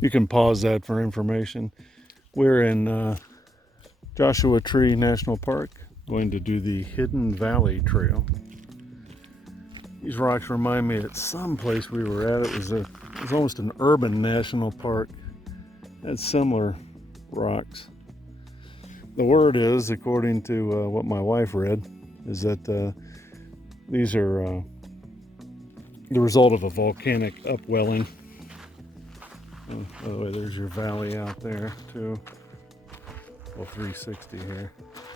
You can pause that for information. We're in Joshua Tree National Park, going to do the Hidden Valley Trail. These rocks remind me at some place we were at. It was almost an urban national park. It had similar rocks. The word is, according to what my wife read, is that these are the result of a volcanic upwelling. Oh, by the way, there's your valley out there too. Well, 360 here.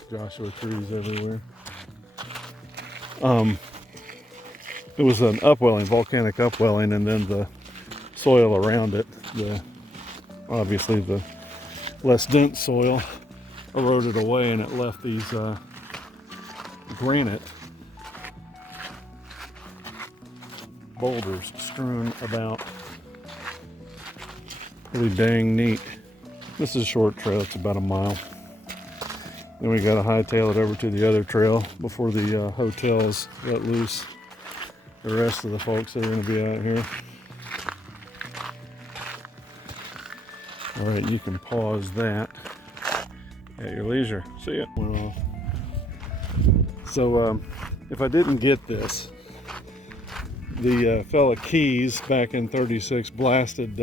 Joshua trees everywhere. It was an upwelling, volcanic upwelling, and then the soil around it, obviously the less dense soil, eroded away, and it left these granite boulders strewn about. Pretty dang neat. This is a short trail, it's about a mile. Then we got to hightail it over to the other trail before the hotels let loose the rest of the folks that are going to be out here. All right, you can pause that at your leisure. See ya. Went off. So if I didn't get this, the fella Keys back in 36 blasted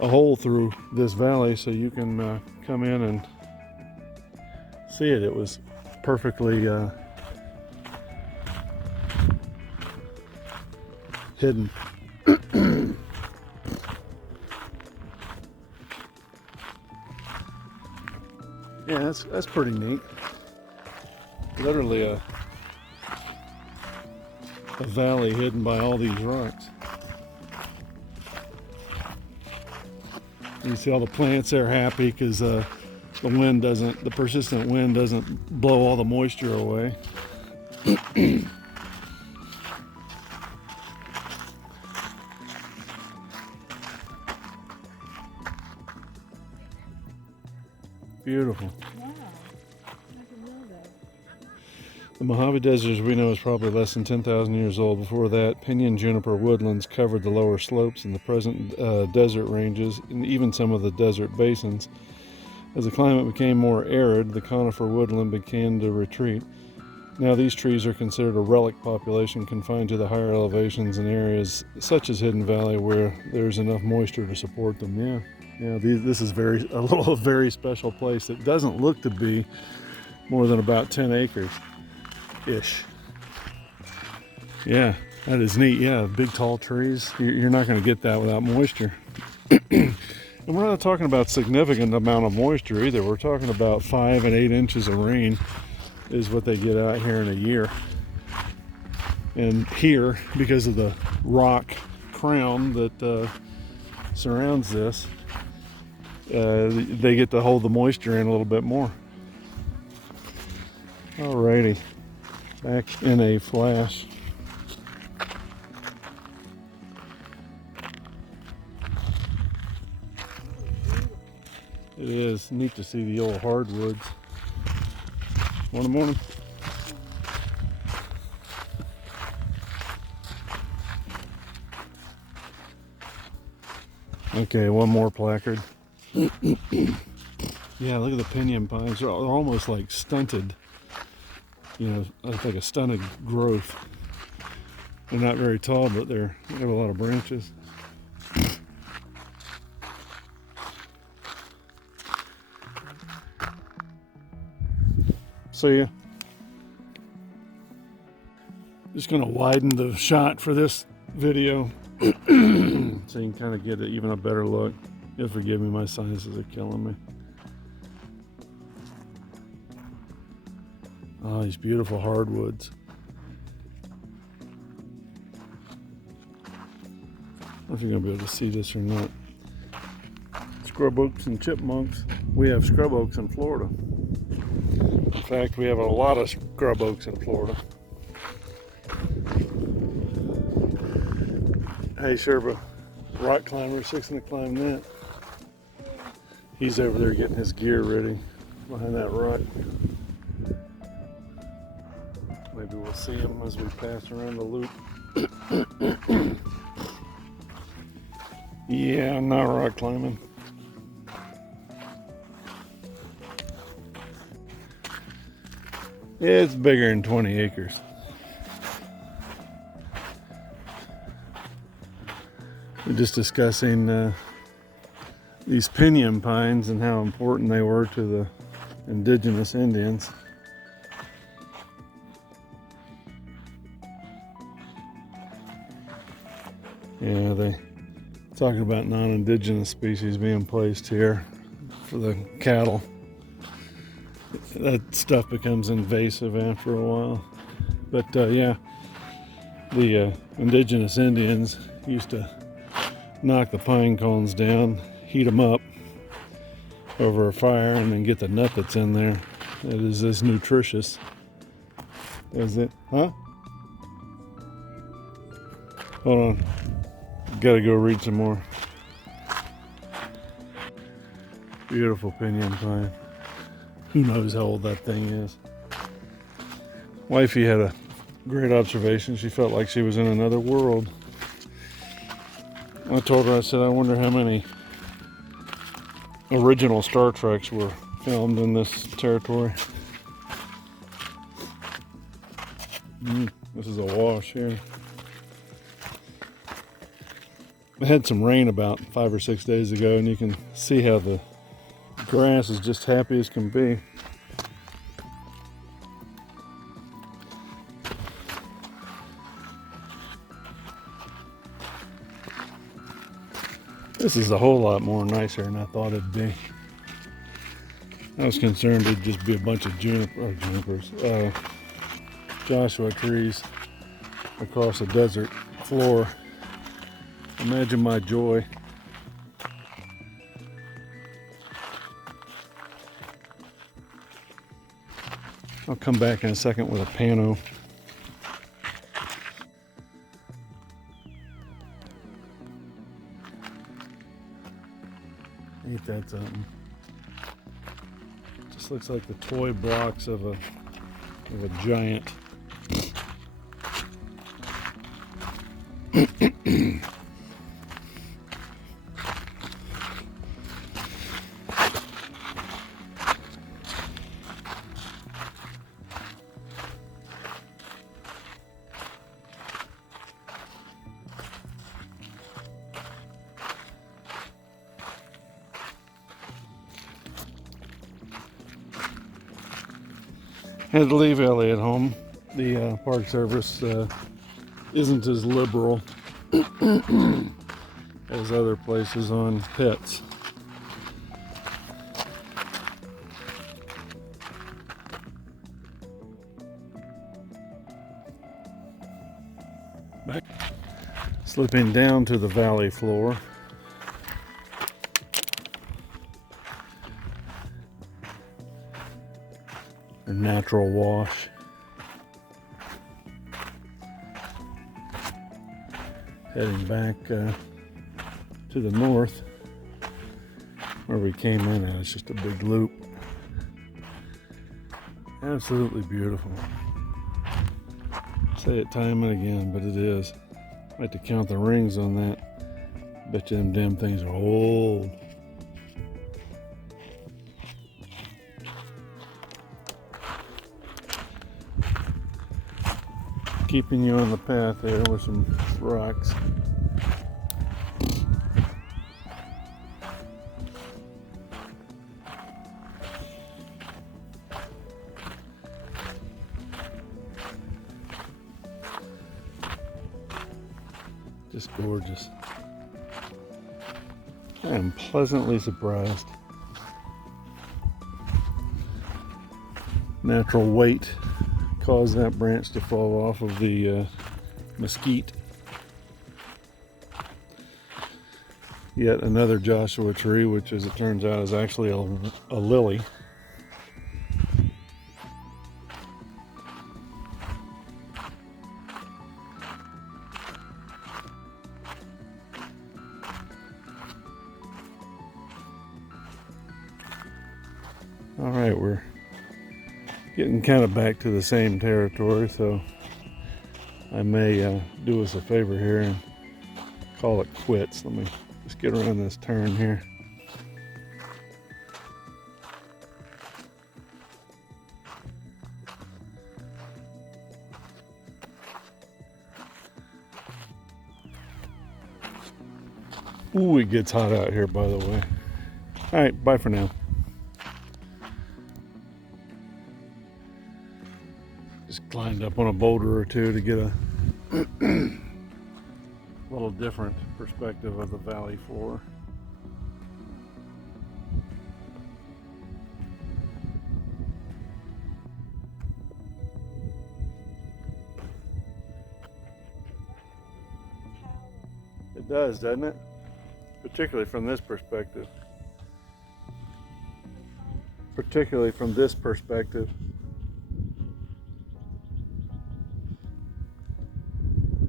a hole through this valley so you can come in and see it. It was perfectly hidden. Yeah, that's pretty neat. Literally a valley hidden by all these rocks. You see all the plants there happy because the persistent wind doesn't blow all the moisture away. Beautiful. Wow. I didn't know that. The Mojave Desert, as we know, is probably less than 10,000 years old. Before that, pinyon juniper woodlands covered the lower slopes and the present desert ranges, and even some of the desert basins. As the climate became more arid, the conifer woodland began to retreat. Now these trees are considered a relic population confined to the higher elevations and areas such as Hidden Valley where there's enough moisture to support them. Yeah, this is a very special place. It doesn't look to be more than about 10 acres ish. Yeah, that is neat. Yeah, big tall trees. You're not going to get that without moisture. And we're not talking about significant amount of moisture either. We're talking about 5 and 8 inches of rain is what they get out here in a year. And here, because of the rock crown that surrounds this, they get to hold the moisture in a little bit more. Alrighty, back in a flash. It is neat to see the old hardwoods. Morning. Okay, one more placard. Yeah, look at the pinyon pines. They're almost like stunted. You know, it's like a stunted growth. They're not very tall, but they have a lot of branches. See ya. Just gonna widen the shot for this video so you can kind of get even a better look. You'll forgive me, my sinuses are killing me. Oh, these beautiful hardwoods. I don't know if you're gonna be able to see this or not. Scrub oaks and chipmunks. We have scrub oaks in Florida. In fact, we have a lot of scrub oaks in Florida. Hey, Sherba, rock climber, fixing to climb that. He's over there getting his gear ready behind that rock. Maybe we'll see him as we pass around the loop. Yeah, I'm not rock climbing. It's bigger than 20 acres. We're just discussing these pinyon pines and how important they were to the indigenous Indians. Yeah, they talking about non-indigenous species being placed here for the cattle. That stuff becomes invasive after a while. But yeah, the indigenous Indians used to knock the pine cones down, heat them up over a fire, and then get the nut that's in there. That is as nutritious as it. Huh? Hold on. Gotta go read some more. Beautiful pinyon pine. Who knows how old that thing is? Wifey had a great observation. She felt like she was in another world. I told her, I said, I wonder how many original Star Treks were filmed in this territory. This is a wash here. I had some rain about 5 or 6 days ago, and you can see how the grass is just happy as can be. This is a whole lot more nicer than I thought it'd be. I was concerned it'd just be a bunch of junipers, Joshua trees across a desert floor. Imagine my joy. I'll come back in a second with a pano. Ain't that something? Just looks like the toy blocks of a giant. Had to leave Ellie at home. The Park Service isn't as liberal as other places on pets. Back. Slipping down to the valley floor. A natural wash. Heading back to the north where we came in at. It's just a big loop. Absolutely beautiful. Say it time and again, but it is. I have to count the rings on that. Bet you them damn things are old. Keeping you on the path there with some rocks. Just gorgeous. I am pleasantly surprised. Natural weight caused that branch to fall off of the mesquite. Yet another Joshua tree, which as it turns out is actually a lily. All right, we're getting kind of back to the same territory, so I may do us a favor here and call it quits. Let me Let's get around this turn here. Ooh, it gets hot out here, by the way. All right, bye for now. Just climbed up on a boulder or two to get a little different perspective of the valley floor. It does, doesn't it? Particularly from this perspective. Particularly from this perspective.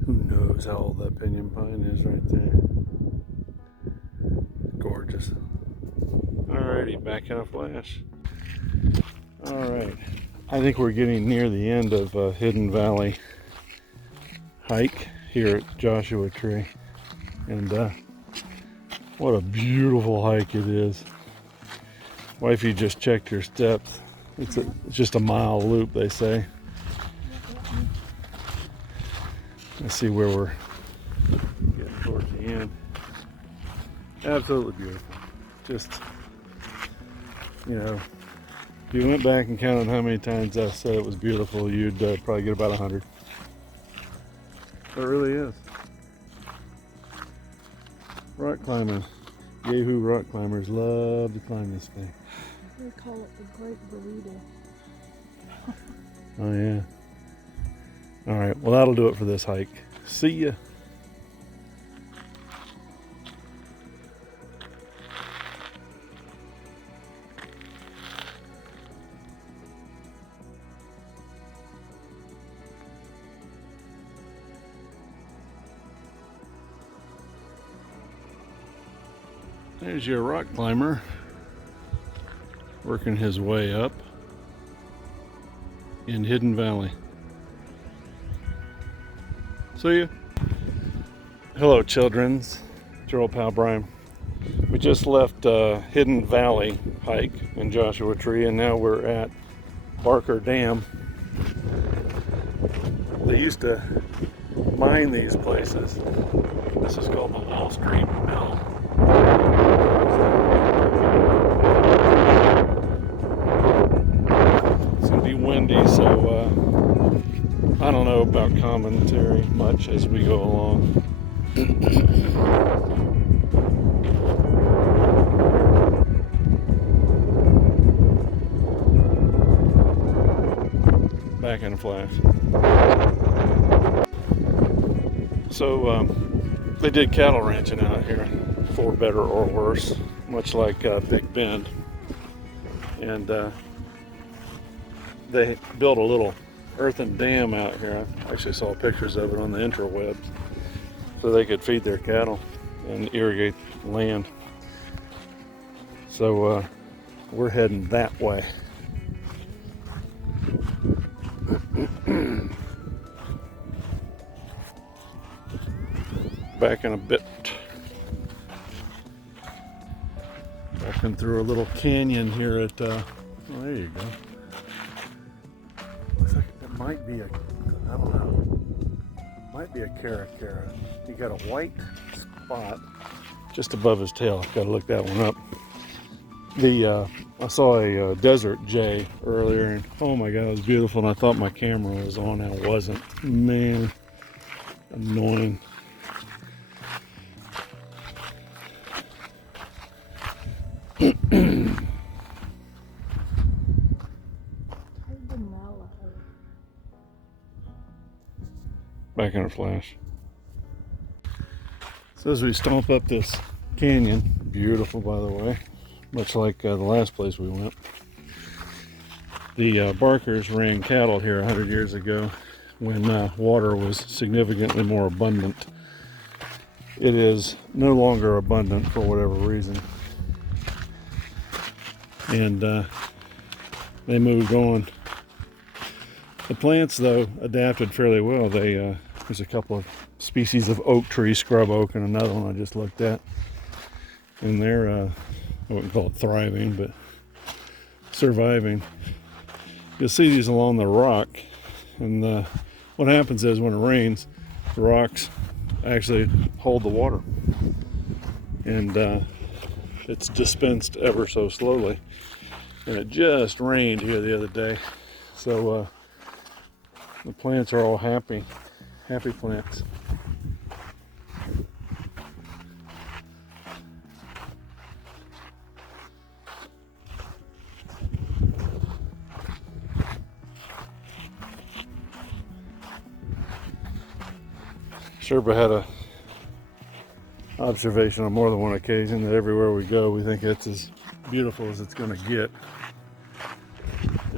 Who knows how old that pinyon pine is right there. Gorgeous. Alrighty, back in a flash. Alright, I think we're getting near the end of Hidden Valley hike here at Joshua Tree. And what a beautiful hike it is. Wifey just checked her steps. It's just a mile loop, they say. Let's see where we're getting towards the end. Absolutely beautiful. Just, you know, if you went back and counted how many times I said it was beautiful, you'd probably get about 100. It really is. Rock climbing. Yahoo rock climbers love to climb this thing. They call it the Great Burrito. Oh yeah. All right, well that'll do it for this hike. See ya. There's your rock climber working his way up in Hidden Valley. See ya. Hello, childrens. It's your old pal Brian. We just left Hidden Valley hike in Joshua Tree, and now we're at Barker Dam. They used to mine these places. This is called the Wall Street Mill. It's gonna be windy, so I don't know about commentary much as we go along. Back in a flash. So they did cattle ranching out here, for better or worse, much like Big Bend. And they built a little earthen dam out here. I actually saw pictures of it on the interwebs, so they could feed their cattle and irrigate land. So we're heading that way. Back in a bit. Walking through a little canyon here at, oh, there you go. Looks like it might be a, I don't know, might be a caracara. He got a white spot just above his tail. I've got to look that one up. I saw a desert jay earlier, and oh my god, it was beautiful, and I thought my camera was on, and it wasn't. Man, annoying. Back in a flash. So as we stomp up this canyon, beautiful by the way, much like the last place we went. The Barkers ran cattle here 100 years ago when water was significantly more abundant. It is no longer abundant for whatever reason. And they moved on. The plants, though, adapted fairly well. There's a couple of species of oak tree, scrub oak, and another one I just looked at. and they're I wouldn't call it thriving, but surviving. You'll see these along the rock, and what happens is when it rains, the rocks actually hold the water, and it's dispensed ever so slowly. And it just rained here the other day, so the plants are all happy plants. Sherpa had a observation on more than one occasion that everywhere we go we think it's as beautiful as it's going to get.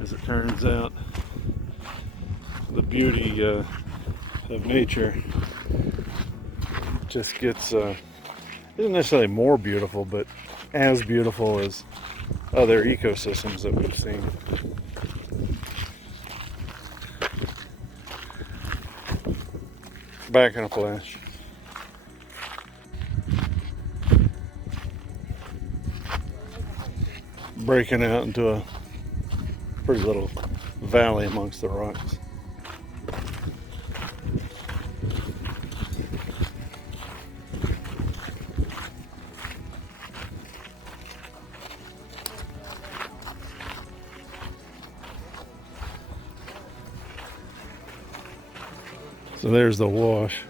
As it turns out, the beauty of nature just gets isn't necessarily more beautiful, but as beautiful as other ecosystems that we've seen. Back in a flash. Breaking out into a pretty little valley amongst the rocks. So there's the wash.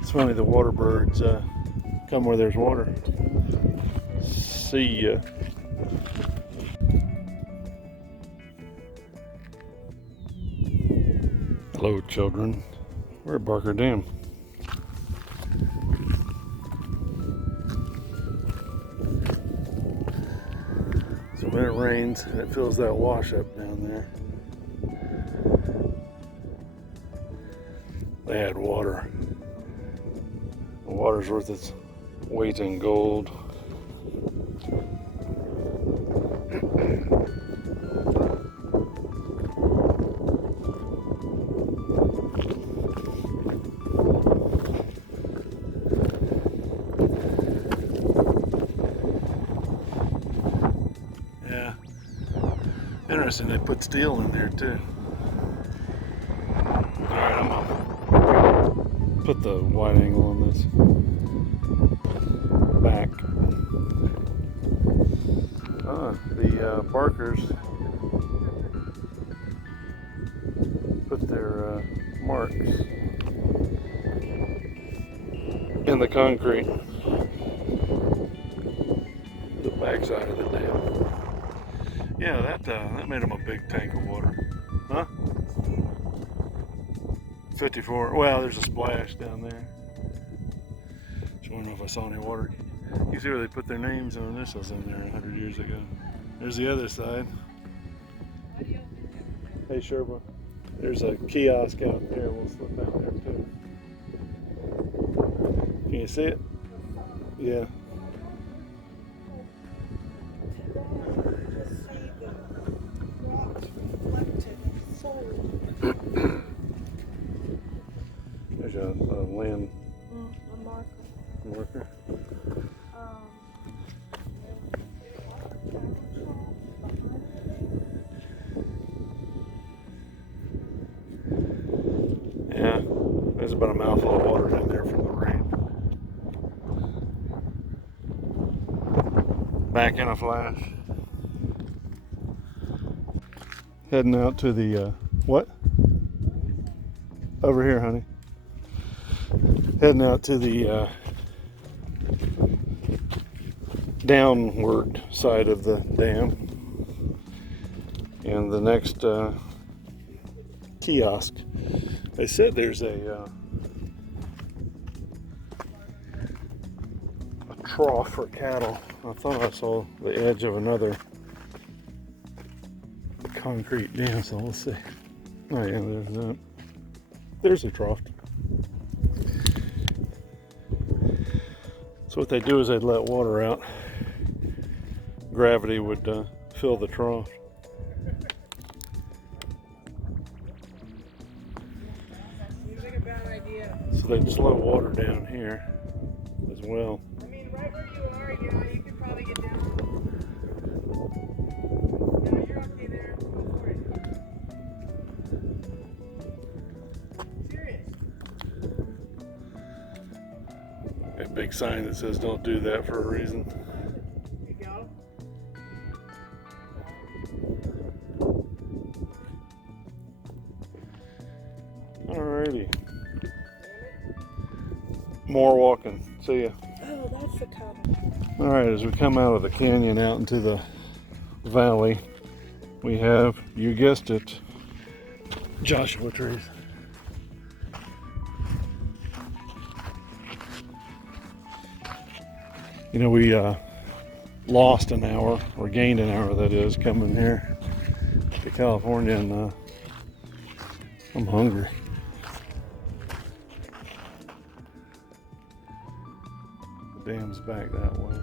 It's funny, the water birds come where there's water. See ya. Hello, children. We're at Barker Dam. So when it rains, it fills that wash up down there. They had water. The water's worth its weight in gold. Yeah. Interesting, they put steel in there too. Alright, I'm gonna put the wide angle on this. Back. The Barkers put their marks in the concrete, the backside of the dam. Yeah, that made them a big tank of water, huh? 54. Well, there's a splash down there. Just wondering if I saw any water. You see where they put their names and initials in there 100 years ago. There's the other side. Hey Sherpa, there's a kiosk out there. We'll slip out there too. Can you see it? Yeah. There's a land marker. Yeah, there's about a mouthful of water in there from the rain. Back in a flash. Heading out to the, what? Over here, honey. Heading out to the downward side of the dam. And the next kiosk. They said there's a trough for cattle. I thought I saw the edge of another concrete dam, so we'll see. Oh yeah, there's that. There's a trough. So what they do is they'd let water out. Gravity would fill the trough. Seems like a bad idea. So they'd slow water down here as well. I mean, right where you are, you could probably get down. No, you're okay there. Go for it. Serious. A big sign that says don't do that for a reason. There you go. Alrighty. More walking. See ya. Oh, that's the cover. Alright, as we come out of the canyon out into the valley, we have, you guessed it, Joshua trees. You know, we lost an hour, or gained an hour, that is, coming here to California, and I'm hungry. The dam's back that way.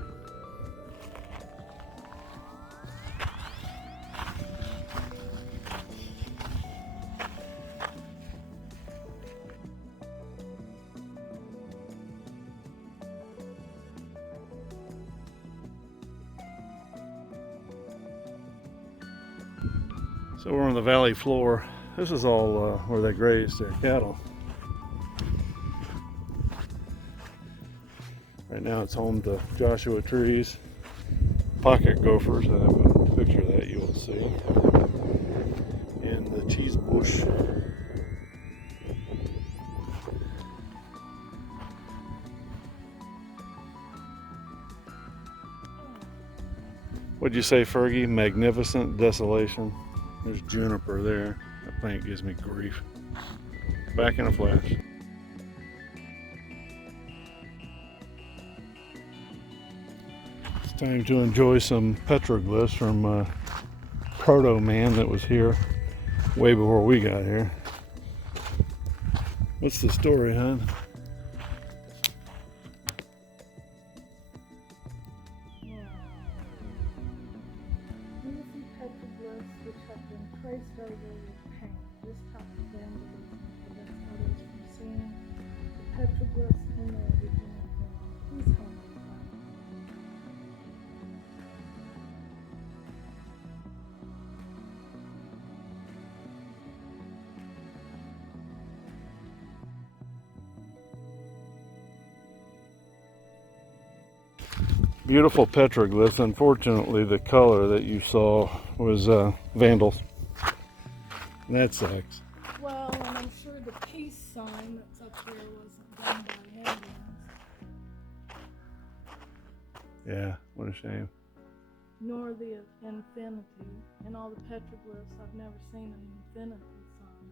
So we're on the valley floor. This is all where they graze their cattle. Right now it's home to Joshua trees, pocket gophers. I have a picture of that you will see. And the cheese bush. What'd you say, Fergie? Magnificent desolation. There's juniper there. That plant gives me grief. Back in a flash. It's time to enjoy some petroglyphs from proto-man that was here way before we got here. What's the story, hon? Petroglyphs which have been traced over with paint. This type of vandalism prevents others from seeing the petroglyphs in their original form. Please hang on. Beautiful petroglyphs. Unfortunately, the color that you saw was vandals. And that sucks. Well, and I'm sure the peace sign that's up there wasn't done by Indians. Yeah, what a shame. Nor the infinity. In all the petroglyphs, I've never seen an infinity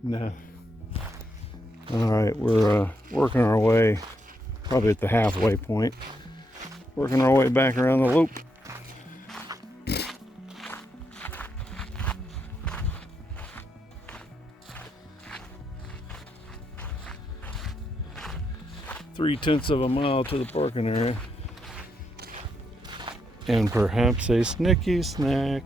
sign. No. All right, we're working our way, probably at the halfway point. Working our way back around the loop. Three-tenths of a mile to the parking area. And perhaps a snicky snack.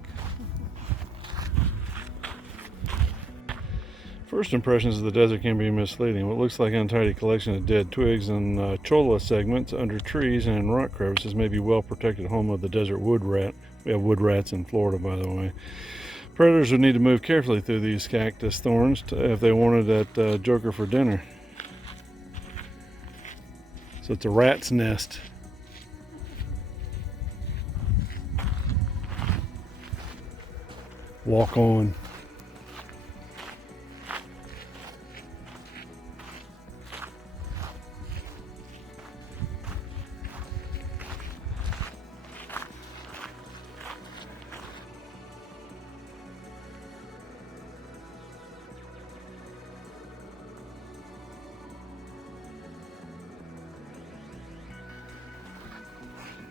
First impressions of the desert can be misleading. What looks like an untidy collection of dead twigs and cholla segments under trees and in rock crevices may be well-protected home of the desert wood rat. We have wood rats in Florida, by the way. Predators would need to move carefully through these cactus thorns if they wanted that joker for dinner. So it's a rat's nest. Walk on.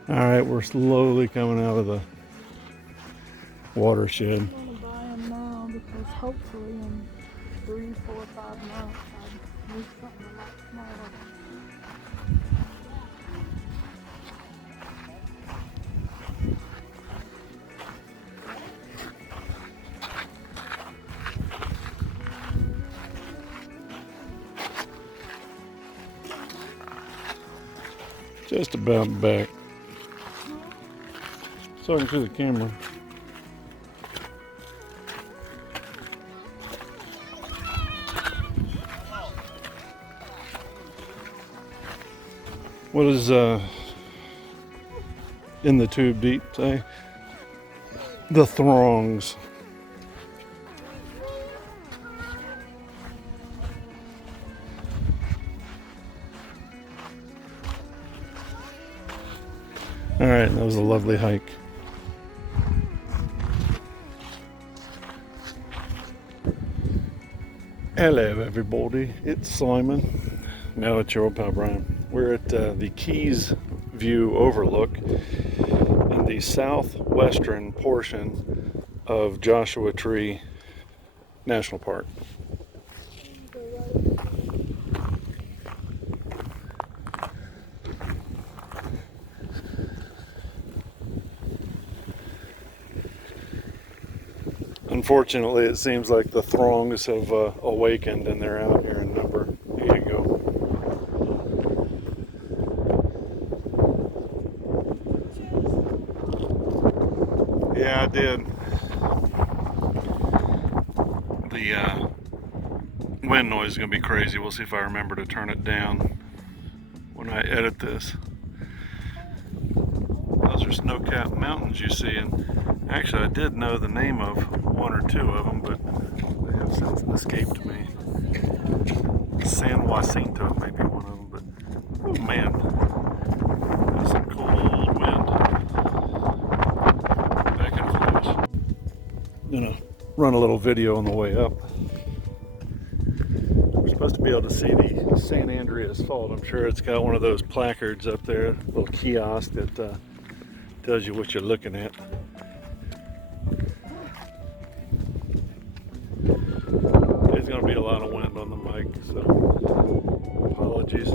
All right, we're slowly coming out of the watershed. I'm going to buy them now because hopefully in 3, 4, 5 months Need something a lot smaller. Just about back. So I can see the camera. What does in the tube deep say? The throngs. All right, that was a lovely hike. Hello, everybody. It's Simon. No, it's your old pal Brian. We're at the Keys View Overlook in the southwestern portion of Joshua Tree National Park. Unfortunately, it seems like the throngs have awakened and they're out here in number. Here you go. Yeah, I did. The wind noise is going to be crazy. We'll see if I remember to turn it down when I edit this. Those are snow-capped mountains you see, and actually I did know the name of one or two of them, but they have since escaped me. San Jacinto may be one of them, but oh man, that's some cold wind. Back in flash. I'm gonna run a little video on the way up. We're supposed to be able to see the San Andreas Fault. I'm sure it's got one of those placards up there, a little kiosk that tells you what you're looking at. There's going to be a lot of wind on the mic, so apologies.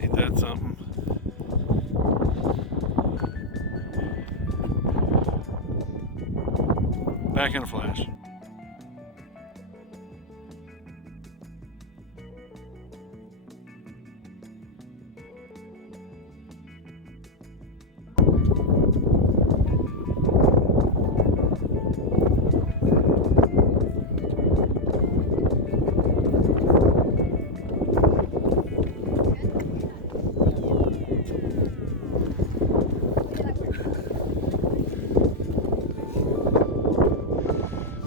Ain't that something? Back in a flash.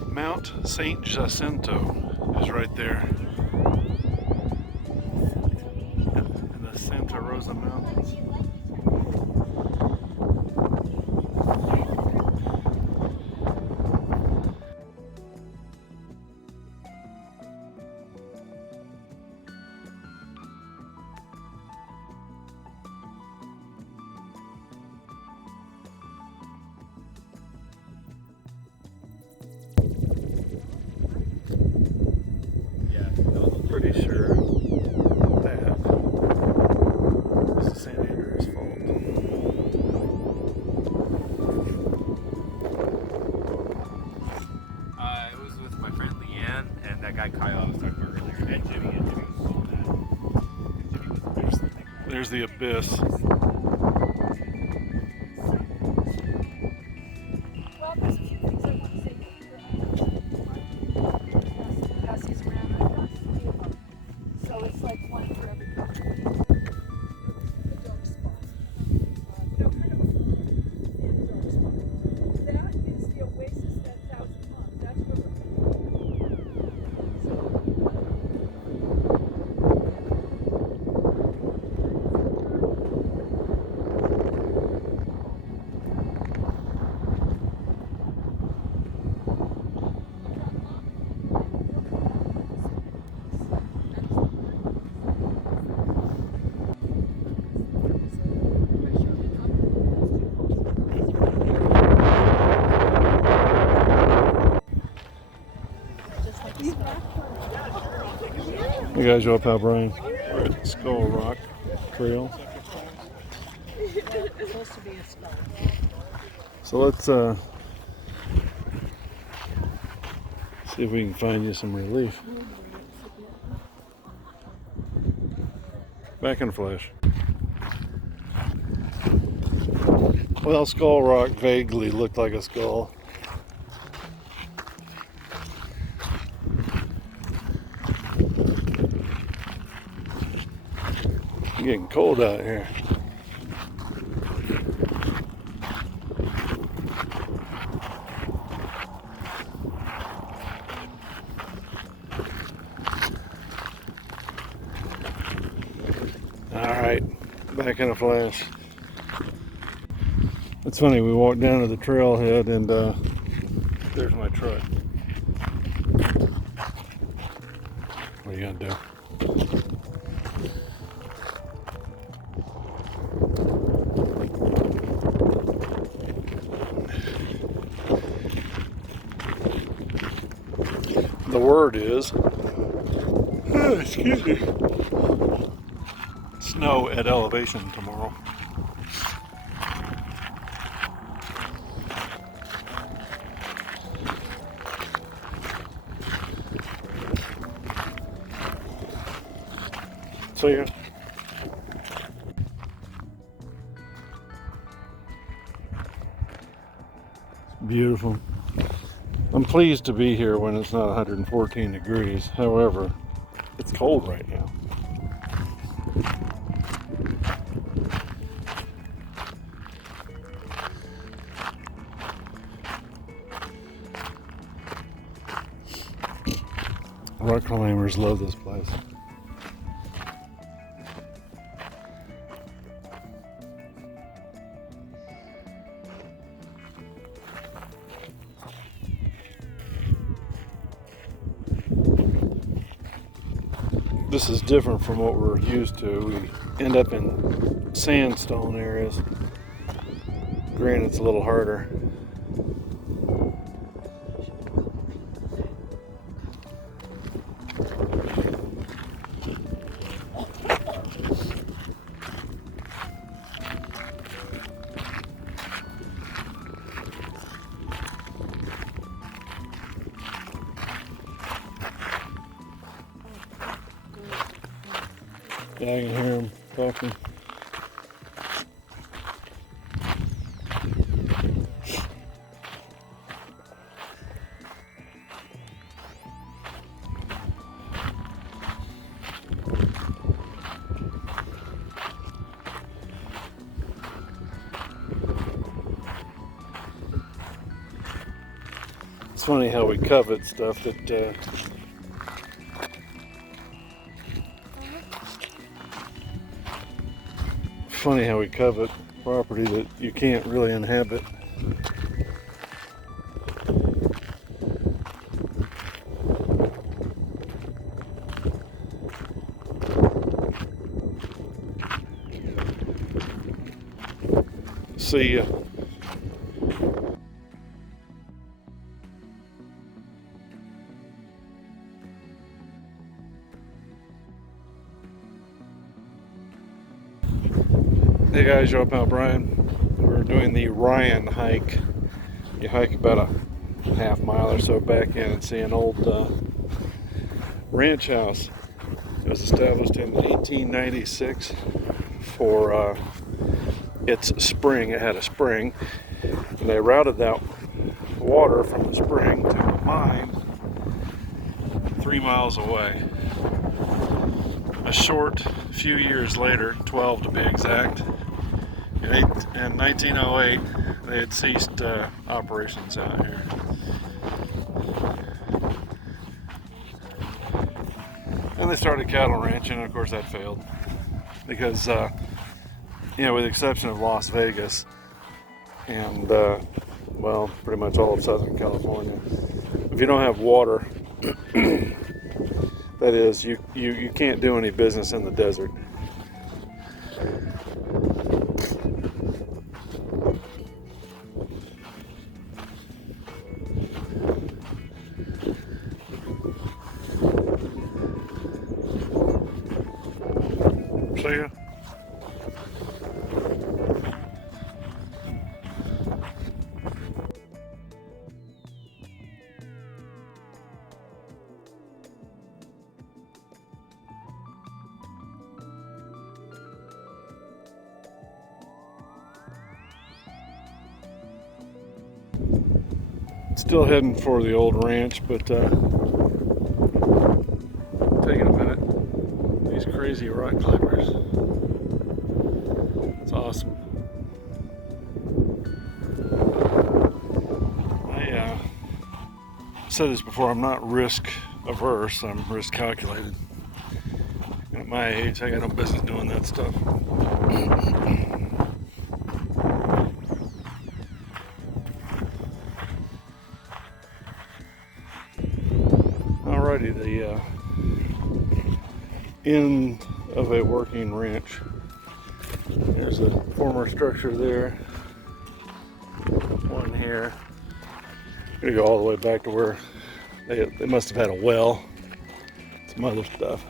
Mount St. Jacinto is right there in the Santa Rosa Mountains. Pretty sure that is the San Andreas Fault. It was with my friend Leanne and that guy Kyle I was talking about earlier, and Jimmy was all that. There's the abyss. Well, there's a few things I want to say. Pass these around. I've got three of them. So it's like one for every color. The dark spot. Kind of a dark spot. That is the oasis, that Thousand Palms. That's where we're Hey guys, Joe Pal Brian. We're at Skull Rock Trail. It's supposed to be a skull. So let's see if we can find you some relief. Back in the flesh. Well, Skull Rock vaguely looked like a skull. It's getting cold out here. Alright, back in a flash. It's funny, we walked down to the trailhead and there's my truck. What are you gonna do? The word is, excuse me, snow at elevation tomorrow. So yeah. Beautiful. I'm pleased to be here when it's not 114 degrees. However, it's cold right now. Rock climbers love this place. This is different from what we're used to. We end up in sandstone areas. Granted, it's a little harder. Yeah, I can hear him talking. It's funny how we covet stuff that funny how we covet property that you can't really inhabit. See ya. Hey guys, Joe Pal Brian. We're doing the Ryan hike. You hike about a half mile or so back in and see an old ranch house. It was established in 1896 for its spring. It had a spring, and they routed that water from the spring to a mine 3 miles away. A short few years later, 12 to be exact, in 1908, they had ceased operations out here. And they started cattle ranching, and of course that failed. Because, you know, with the exception of Las Vegas and, well, pretty much all of Southern California, if you don't have water, that is, you can't do any business in the desert. See ya. Still heading for the old ranch, but taking a minute. These crazy rock climbers. It's awesome. I said this before, I'm not risk averse, I'm risk calculated. At my age, I got no business doing that stuff. Alrighty, the end of a working ranch. There's a former structure there, one here. I'm gonna go all the way back to where they must have had a well, some other stuff.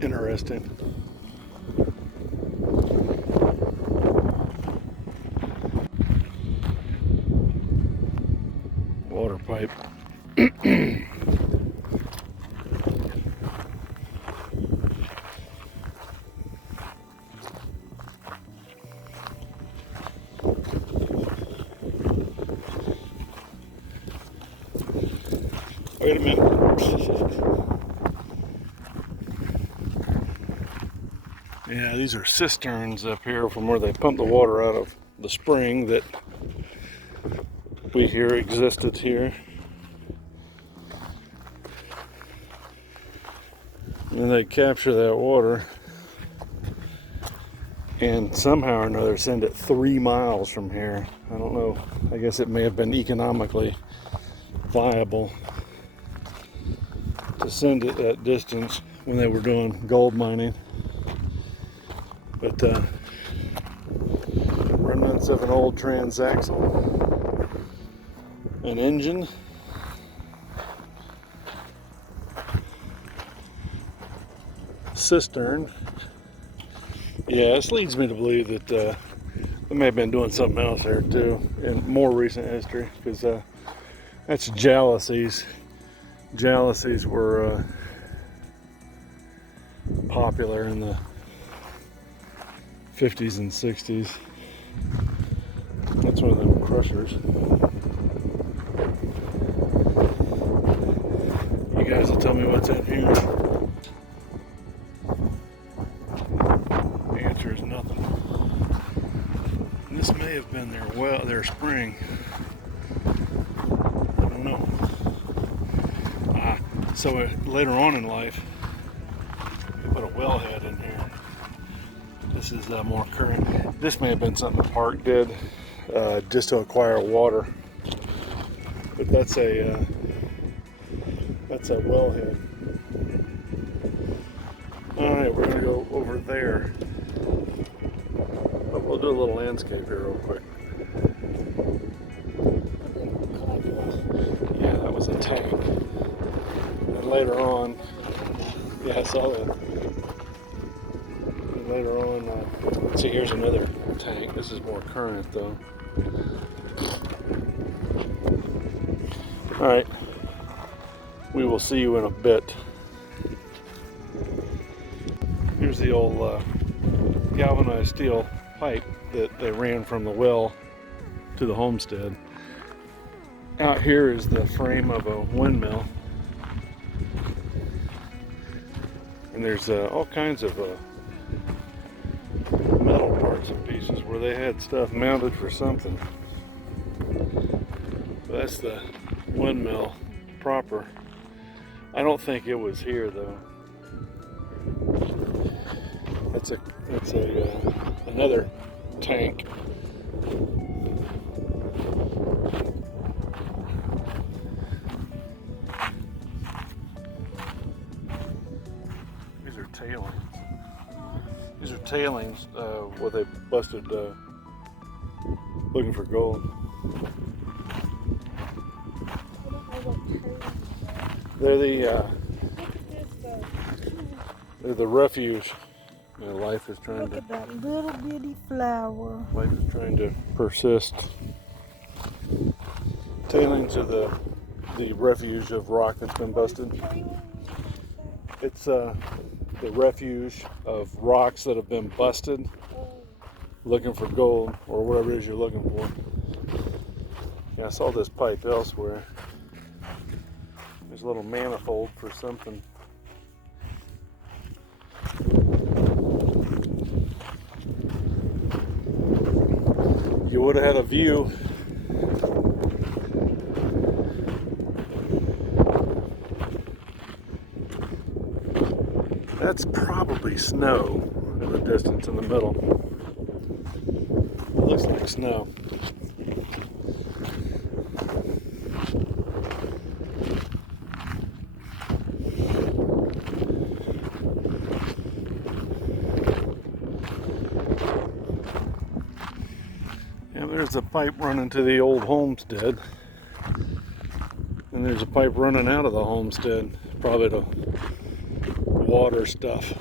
Interesting. Water pipe. Wait a minute. Yeah, these are cisterns up here from where they pump the water out of the spring that we hear existed here. And they capture that water and somehow or another send it 3 miles from here. I don't know. I guess it may have been economically viable to send it that distance when they were doing gold mining. But remnants of an old transaxle, an engine, cistern. Yeah, this leads me to believe that they may have been doing something else there too in more recent history, because that's jalousies. Jalousies were popular in the 50s and 60s. That's one of them crushers. You guys will tell me what's in here. The answer is nothing. And this may have been their spring. I don't know. So later on in life, we put a wellhead in here. This is more current. This may have been something the park did just to acquire water, but that's a wellhead. All right, we're gonna go over there, but we'll do a little landscape here real quick. Yeah, that was a tank. And later on, yeah, I saw that. Later on, see, here's another tank. This is more current though. All right, we will see you in a bit. Here's the old galvanized steel pipe that they ran from the well to the homestead. Out here is the frame of a windmill, and there's all kinds of metal parts and pieces where they had stuff mounted for something. That's the windmill proper. I don't think it was here though. That's another tank. These are tailings. These are tailings where they busted looking for gold. I don't know what tree. They're the Look at this though. they're the refuge. You know, life is trying Look to at that little bitty flower. life is trying to persist. Tailings are the refuge of rock that's been busted. It's the refuge of rocks that have been busted, looking for gold or whatever it is you're looking for. Yeah, I saw this pipe elsewhere. There's a little manifold for something. You would have had a view. That's probably snow in the distance in the middle. It looks like snow. Yeah, there's a pipe running to the old homestead. And there's a pipe running out of the homestead, probably to water stuff.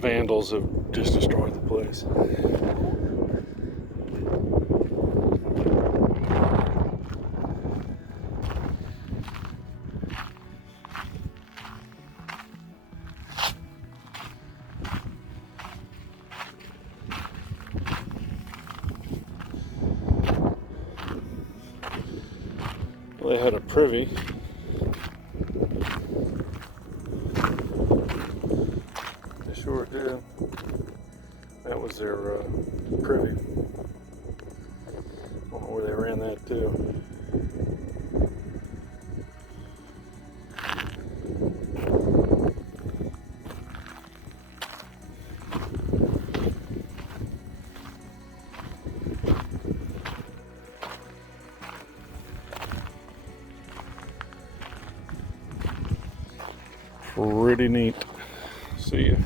Vandals have just destroyed the place. Well, they had a privy. They sure did. That was their privy. I don't know where they ran that to. Pretty neat. See ya.